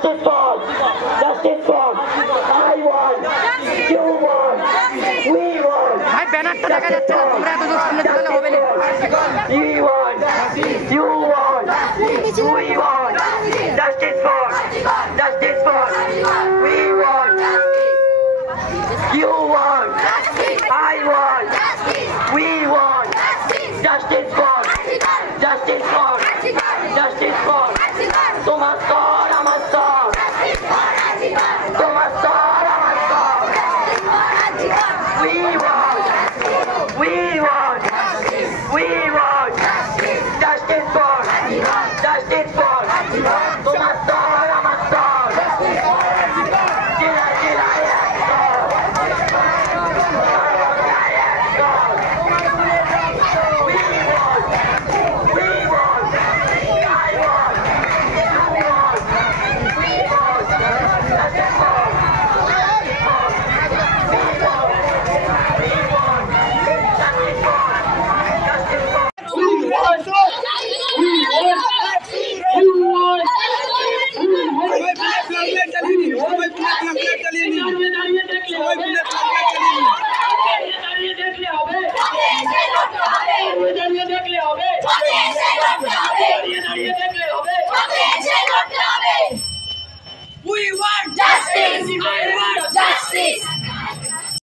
Justice for, justice for. I want, you want, we want. ভাই ব্যানারটা দেখা যাচ্ছে না, তোমরা এত দূর সামনে চলে হবে না। We want, you want, we want. Justice for, justice for. We want, you want, I want, we want. Justice for, justice for, justice for. তোমার স্তর আমার স্তর, তোমার স্তর আমার স্তর। We want, we want, we want. Justice for, justice for. তোমার স্তর আমার স্তর। জেলায় জেলায় এক স্তর, সর্বদাই এক স্তর। We want, we want, I want, you want, we want. Justice for, justice for. We want, we want. Justice for, justice for. We want, we want, you want, we want.